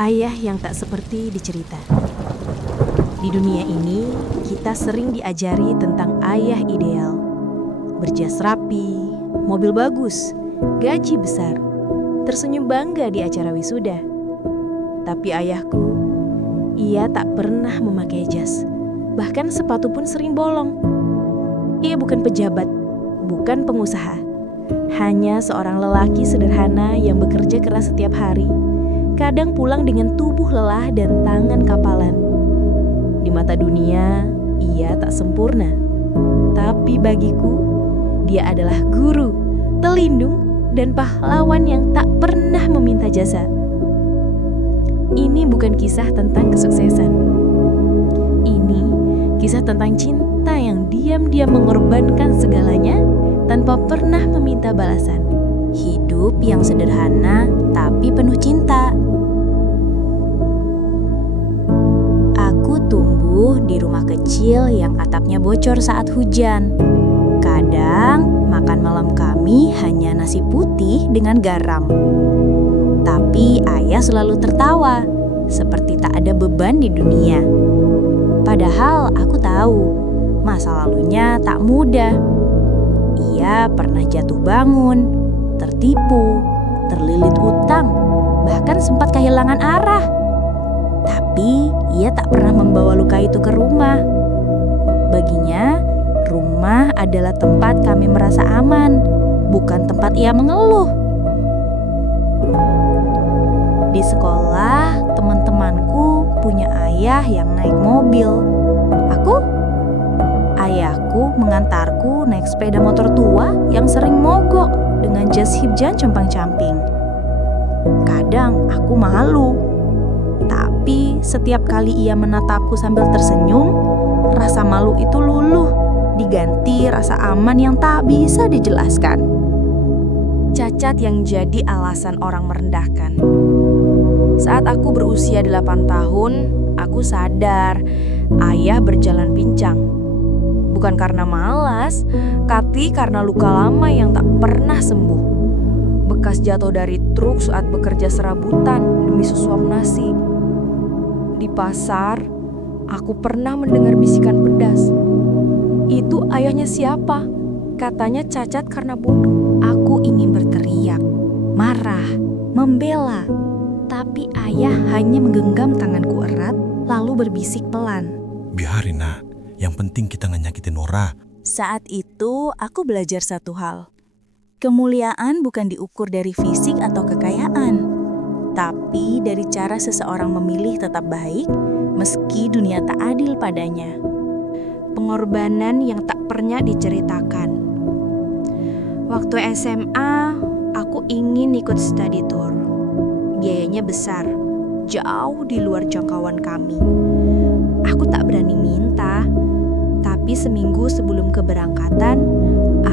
Ayah yang tak seperti di cerita. Di dunia ini, kita sering diajari tentang ayah ideal. Berjas rapi, mobil bagus, gaji besar, tersenyum bangga di acara wisuda. Tapi ayahku, ia tak pernah memakai jas. Bahkan sepatu pun sering bolong. Ia bukan pejabat, bukan pengusaha. Hanya seorang lelaki sederhana yang bekerja keras setiap hari. Kadang pulang dengan tubuh lelah dan tangan kapalan. Di mata dunia, ia tak sempurna. Tapi bagiku, dia adalah guru, pelindung, dan pahlawan yang tak pernah meminta jasa. Ini bukan kisah tentang kesuksesan. Ini kisah tentang cinta yang diam-diam mengorbankan segalanya tanpa pernah meminta balasan. Hidup yang sederhana tapi penuh cinta. Aku tumbuh di rumah kecil yang atapnya bocor saat hujan. Kadang makan malam kami hanya nasi putih dengan garam. Tapi ayah selalu tertawa, seperti tak ada beban di dunia. Padahal aku tahu, masa lalunya tak mudah. Ia pernah jatuh bangun, tertipu, terlilit utang, bahkan sempat kehilangan arah. Tapi ia tak pernah membawa luka itu ke rumah. Baginya, rumah adalah tempat kami merasa aman, bukan tempat ia mengeluh. Di sekolah, teman-temanku punya ayah yang naik mobil. Ayahku mengantarku naik sepeda motor tua yang sering mogok dengan jas hujan compang-camping. Kadang aku malu, tapi setiap kali ia menatapku sambil tersenyum, rasa malu itu luluh, diganti rasa aman yang tak bisa dijelaskan. Cacat yang jadi alasan orang merendahkan. Saat aku berusia 8 tahun, aku sadar ayah berjalan pincang. Bukan karena malas, tapi karena luka lama yang tak pernah sembuh. Bekas jatuh dari truk saat bekerja serabutan demi sesuap nasi. Di pasar, aku pernah mendengar bisikan pedas. Itu ayahnya siapa? Katanya cacat karena bodoh. Aku ingin berteriak, marah, membela. Tapi ayah hanya menggenggam tanganku erat, lalu berbisik pelan. Biarin nak, yang penting kita gak nyakitin Nora. Saat itu aku belajar satu hal. Kemuliaan bukan diukur dari fisik atau kekayaan, tapi dari cara seseorang memilih tetap baik meski dunia tak adil padanya. Pengorbanan yang tak pernah diceritakan. Waktu SMA, aku ingin ikut study tour. Biayanya besar, jauh di luar jangkauan kami. Aku tak berani minta, tapi seminggu sebelum keberangkatan,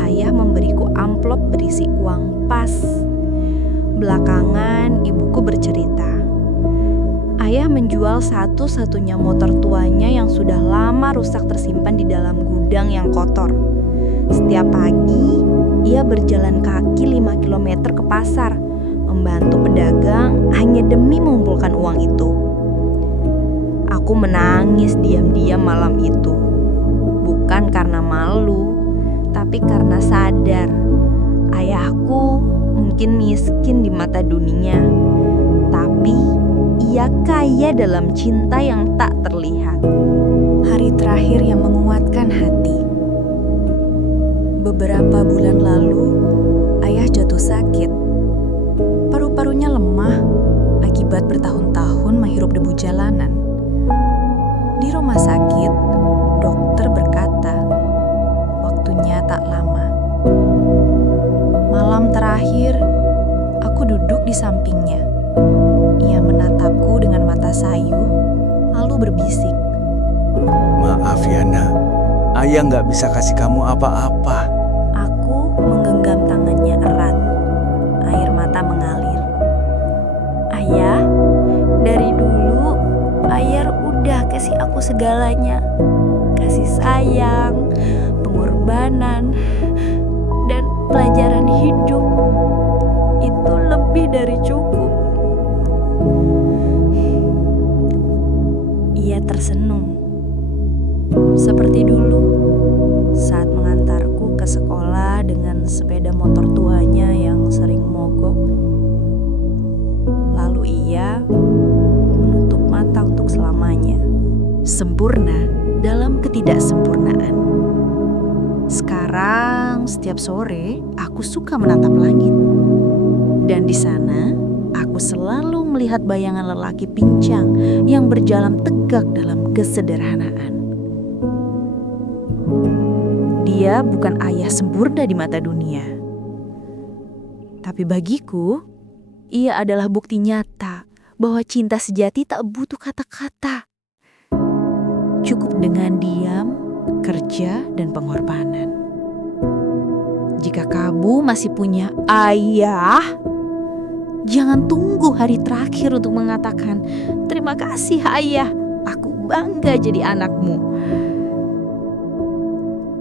ayah memberiku amplop berisi uang pas. Belakangan, ibuku bercerita. Ayah menjual satu-satunya motor tuanya yang sudah lama rusak tersimpan di dalam gudang yang kotor. Setiap pagi, ia berjalan kaki 5 km ke pasar, membantu pedagang hanya demi mengumpulkan uang itu. Aku menangis diam-diam malam itu. Bukan karena malu, tapi karena sadar ayahku mungkin miskin di mata dunia, tapi ia kaya dalam cinta yang tak terlihat. Hari terakhir yang menguatkan hati. Beberapa bulan lalu, ayah jatuh sakit. Paru-parunya lemah akibat bertahun-tahun menghirup debu jalanan. Di rumah sakit, dokter berkata, waktunya tak lama. Malam terakhir, aku duduk di sampingnya. Ia menatapku dengan mata sayu, lalu berbisik. Maaf ya nak, ayah gak bisa kasih kamu apa-apa. Aku menggenggam tangannya erat. Air mata mengalir. Ayah, dari dulu ayah udah kasih aku segalanya. Kasih sayang, pengorbanan, dan pelajaran hidup. Itu lebih dari cukup. sempurna dalam ketidaksempurnaan. Sekarang setiap sore aku suka menatap langit. Dan di sana aku selalu melihat bayangan lelaki pincang yang berjalan tegak dalam kesederhanaan. Dia bukan ayah sempurna di mata dunia. Tapi bagiku, ia adalah bukti nyata bahwa cinta sejati tak butuh kata-kata. Cukup dengan diam, kerja, dan pengorbanan. Jika kamu masih punya ayah, jangan tunggu hari terakhir untuk mengatakan, "Terima kasih ayah, aku bangga jadi anakmu."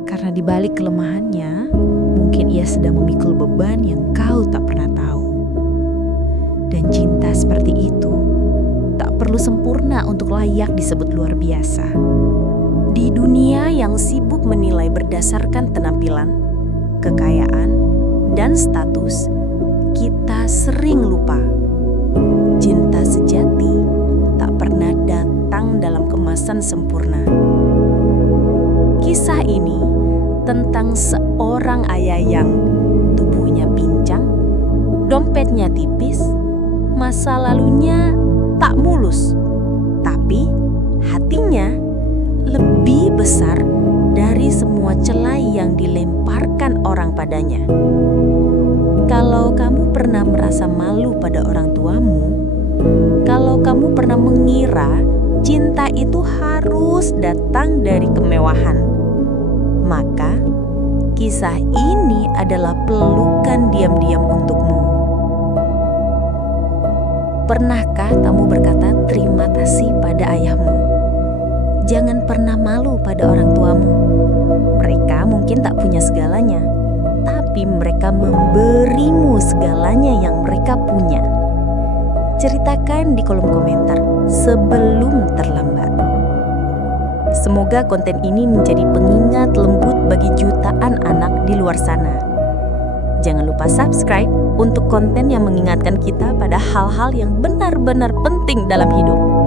Karena di balik kelemahannya, mungkin ia sedang memikul beban yang kau tak pernah tahu. Dan cinta seperti itu tak perlu sempurna untuk layak disebut luar biasa. Di dunia yang sibuk menilai berdasarkan penampilan, kekayaan, dan status, kita sering lupa. Cinta sejati tak pernah datang dalam kemasan sempurna. Kisah ini tentang seorang ayah yang tubuhnya pincang, dompetnya tipis, masa lalunya tak mulus, tapi hatinya lebih besar dari semua celah yang dilemparkan orang padanya. Kalau kamu pernah merasa malu pada orang tuamu, kalau kamu pernah mengira cinta itu harus datang dari kemewahan, maka kisah ini adalah pelukan diam-diam untukmu. Pernahkah kamu berkata terima kasih pada ayahmu? Jangan pernah malu pada orang tuamu. Mereka mungkin tak punya segalanya, tapi mereka memberimu segalanya yang mereka punya. Ceritakan di kolom komentar sebelum terlambat. Semoga konten ini menjadi pengingat lembut bagi jutaan anak di luar sana. Jangan lupa subscribe untuk konten yang mengingatkan kita pada hal-hal yang benar-benar penting dalam hidup.